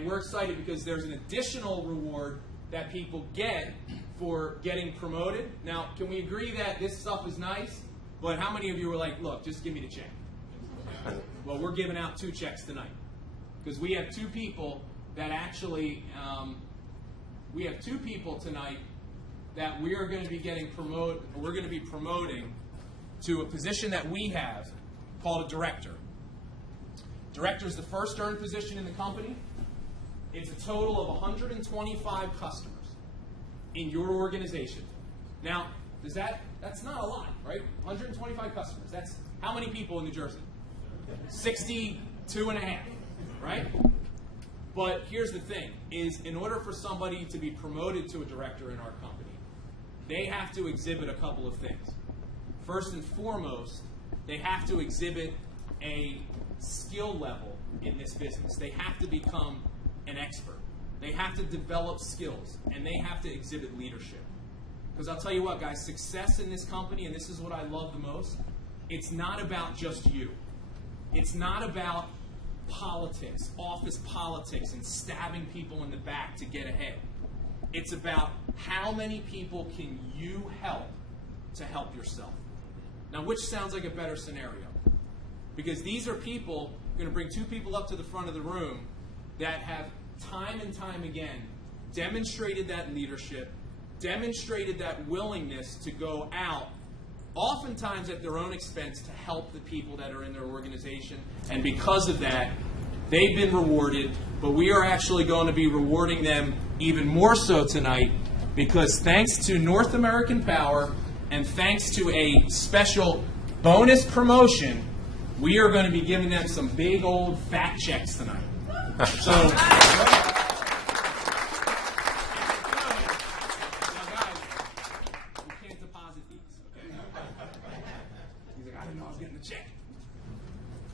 And we're excited because there's an additional reward that people get for getting promoted. Now, can we agree that this stuff is nice, but how many of you were like, look, just give me the check? Well, we're giving out 2 checks tonight because we have 2 people that actually, we have 2 people tonight that we are going to be we're going to be promoting to a position that we have called a director. Director is the first earned position in the company. It's a total of 125 customers in your organization. Now, that's not a lot, right? 125 customers. That's how many people in New Jersey? 62 and a half, right? But here's the thing, is in order for somebody to be promoted to a director in our company, they have to exhibit a couple of things. First and foremost, they have to exhibit a skill level in this business. They have to become an expert. They have to develop skills, and they have to exhibit leadership. Because I'll tell you what, guys, success in this company, and this is what I love the most, it's not about just you. It's not about politics, office politics, and stabbing people in the back to get ahead. It's about how many people can you help to help yourself. Now, which sounds like a better scenario? Because these are people, I'm going to bring 2 people up to the front of the room that have time and time again demonstrated that leadership, demonstrated that willingness to go out, oftentimes at their own expense, to help the people that are in their organization. And because of that, they've been rewarded, but we are actually going to be rewarding them even more so tonight because thanks to North American Power and thanks to a special bonus promotion, we are going to be giving them some big old fat checks tonight. So, now guys, you can't deposit these, okay? He's like, I didn't know I was getting the check.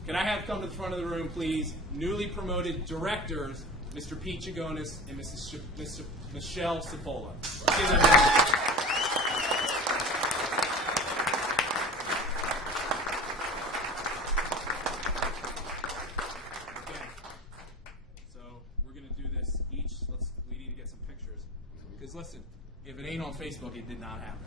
Can I have come to the front of the room, please, newly promoted directors, Mr. Pete Chagonis and Mrs. Michelle Cipolla. Because listen, if it ain't on Facebook, it did not happen.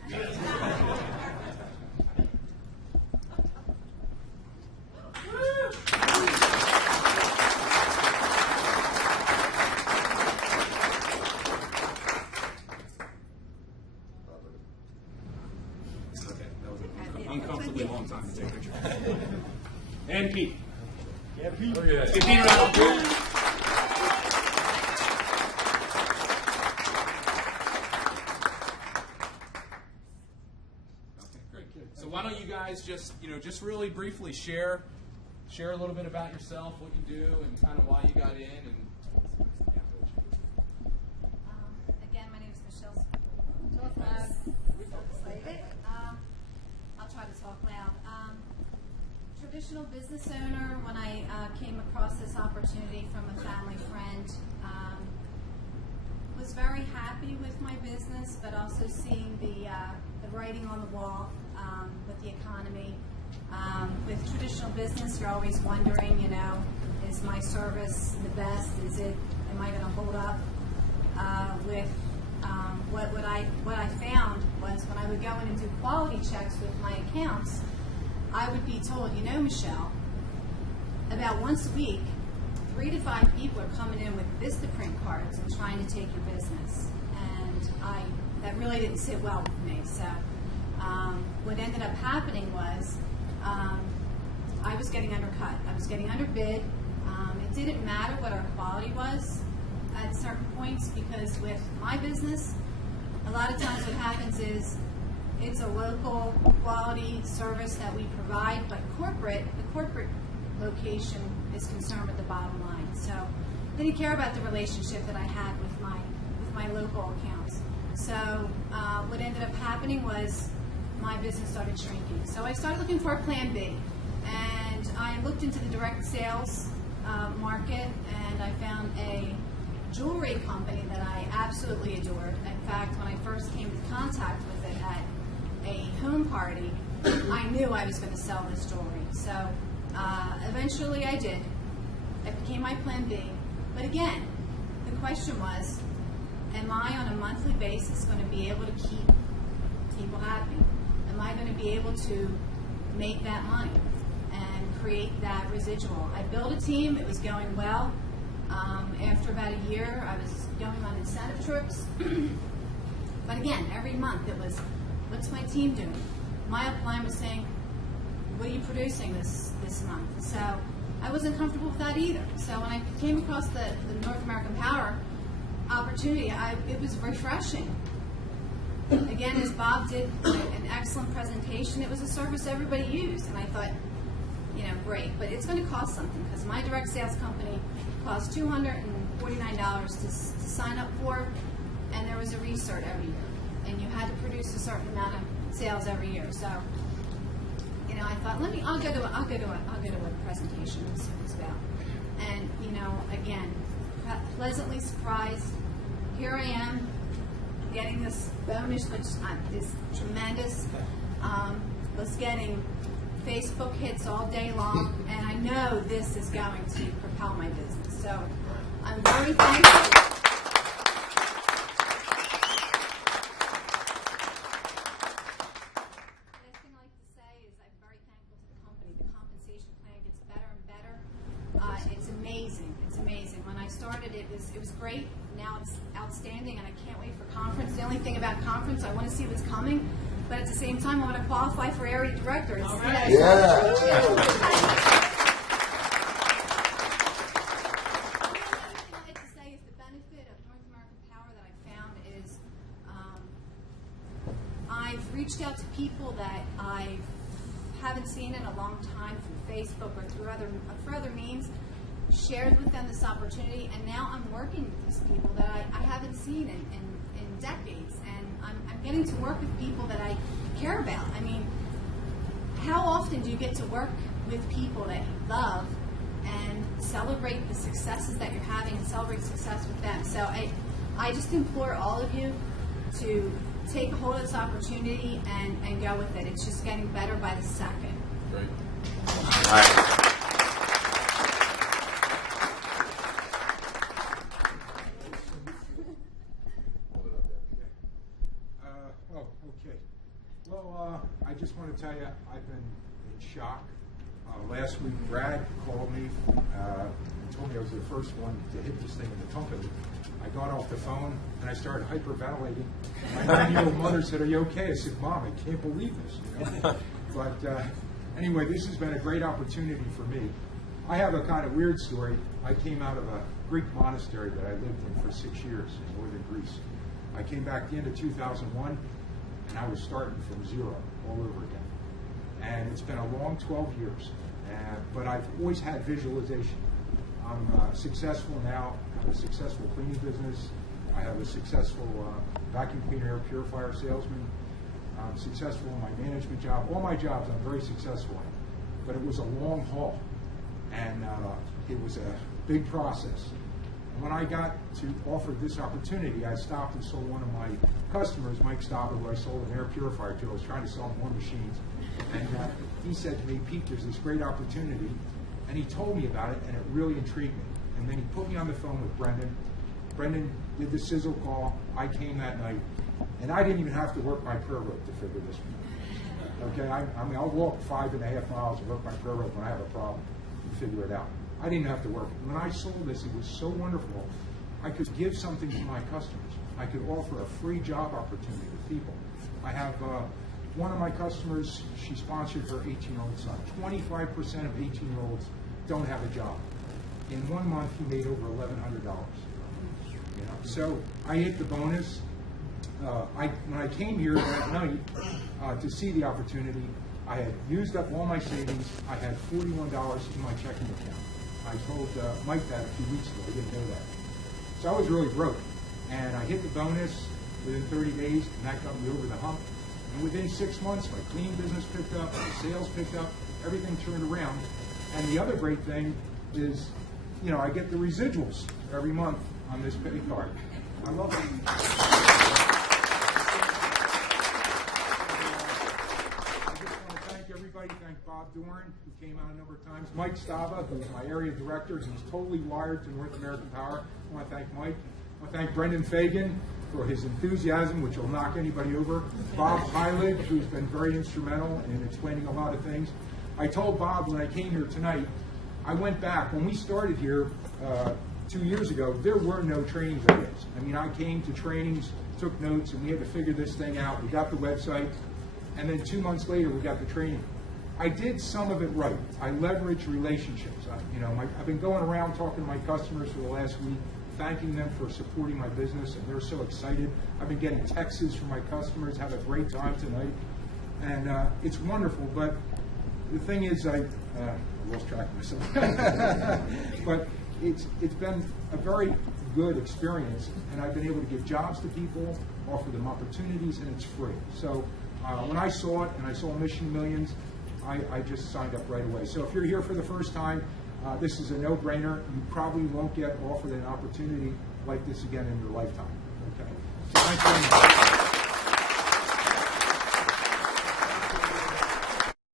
Okay, that was an uncomfortably long time to take a picture. And Pete. Yeah, Pete. Oh, yeah. Let's give Pete a round of applause. So why don't you guys just really briefly share a little bit about yourself, what you do, and kind of why you got in. And again, my name is Michelle. I'll try to talk loud. Traditional business owner. When I came across this opportunity from a family friend, was very happy with my business, but also seeing the writing on the wall. With the economy. With traditional business, you're always wondering, is my service the best? Am I going to hold up? What I found was when I would go in and do quality checks with my accounts, I would be told, Michelle, about once a week, 3 to 5 people are coming in with VistaPrint cards and trying to take your business. And that really didn't sit well with me. So what ended up happening was I was getting undercut. I was getting underbid. It didn't matter what our quality was at certain points because with my business, a lot of times what happens is it's a local quality service that we provide, but the corporate location is concerned with the bottom line. So I didn't care about the relationship that I had with my local accounts. So what ended up happening was my business started shrinking. So I started looking for a plan B, and I looked into the direct sales market, and I found a jewelry company that I absolutely adored. In fact, when I first came into contact with it at a home party, I knew I was going to sell this jewelry. So eventually I did. It became my plan B. But again, question was, am I on a monthly basis going to be able to keep people happy? Am I going to be able to make that money and create that residual? I built a team. It was going well. After about a year, I was going on incentive trips. But again, every month it was, what's my team doing? My upline was saying, what are you producing this month? So I wasn't comfortable with that either. So when I came across the North American Power opportunity, it was refreshing. Again, as Bob did an excellent presentation, it was a service everybody used, and I thought, you know, great, but it's going to cost something, because my direct sales company cost $249 to sign up for, and there was a recert every year, and you had to produce a certain amount of sales every year. So, you know, I thought, I'll go to a presentation and see what it's about. And, you know, again, pleasantly surprised. Here I am, getting this bonus, which is tremendous. Was getting Facebook hits all day long, and I know this is going to propel my business. So I'm very thankful. Last thing I like to say is I'm very thankful to the company. The compensation plan gets better and better. It's amazing. It's amazing. When I started, it was great. Now it's outstanding, and I can't wait for conference. The only thing about conference, I want to see what's coming, but at the same time, I want to qualify for area director. It's, Yeah. The only thing I'd like to say is the benefit of North American Power that I found is I've reached out to people that I haven't seen in a long time through Facebook or through other means, shared with them this opportunity, and now I'm working with these people that I haven't seen in decades, and I'm getting to work with people that I care about. I mean, how often do you get to work with people that you love and celebrate the successes that you're having and celebrate success with them? So I just implore all of you to take hold of this opportunity and go with it. It's just getting better by the second. Great. All right. Okay. Well, I just want to tell you, I've been in shock. Last week, Brad called me and told me I was the first one to hit this thing in the company. I got off the phone and I started hyperventilating. My 9-year-old mother said, "Are you okay?" I said, "Mom, I can't believe this." You know? But anyway, this has been a great opportunity for me. I have a kind of weird story. I came out of a Greek monastery that I lived in for 6 years in northern Greece. I came back at the end of 2001, and I was starting from zero all over again. And it's been a long 12 years, but I've always had visualization. I'm successful now. I have a successful cleaning business. I have a successful vacuum cleaner, air purifier salesman. I'm successful in my management job. All my jobs I'm very successful in. But it was a long haul, and it was a big process. And when I got to offer this opportunity, I stopped and saw one of my customers, Mike Staba, who I sold an air purifier to. I was trying to sell him more machines. And he said to me, "Pete, there's this great opportunity." And he told me about it, and it really intrigued me. And then he put me on the phone with Brendan. Brendan did the sizzle call. I came that night, and I didn't even have to work my prayer rope to figure this one out. Okay, I mean, I'll walk 5.5 miles and work my prayer rope when I have a problem and figure it out. I didn't have to work it. When I sold this, it was so wonderful. I could give something to my customers. I could offer a free job opportunity to people. I have one of my customers, she sponsored her 18-year-old son. 25% of 18-year-olds don't have a job. In 1 month, he made over $1,100. You know? So I hit the bonus. When I came here that night to see the opportunity, I had used up all my savings. I had $41 in my checking account. I told Mike that a few weeks ago. I didn't know that. So I was really broke. And I hit the bonus within 30 days, and that got me over the hump. And within 6 months, my cleaning business picked up, my sales picked up, everything turned around. And the other great thing is, you know, I get the residuals every month on this pay card. I love it. I just want to thank everybody. Thank Bob. Bob Doran, who came out a number of times. Mike Stava, who's my area director. He's totally wired to North American Power. I want to thank Mike. I want to thank Brendan Fagan for his enthusiasm, which will knock anybody over. Bob Heilig, who's been very instrumental in explaining a lot of things. I told Bob when I came here tonight, I went back. When we started here 2 years ago, there were no training videos. I mean, I came to trainings, took notes, and we had to figure this thing out. We got the website, and then 2 months later, we got the training. I did some of it right. I leveraged relationships. I've been going around talking to my customers for the last week, thanking them for supporting my business, and they're so excited. I've been getting texts from my customers, have a great time tonight, and it's wonderful. But the thing is, I lost track of myself. But it's been a very good experience, and I've been able to give jobs to people, offer them opportunities, and it's free. So when I saw it and I saw Mission Millions, I just signed up right away. So if you're here for the first time, this is a no-brainer. You probably won't get offered an opportunity like this again in your lifetime. Okay. So thank you very much.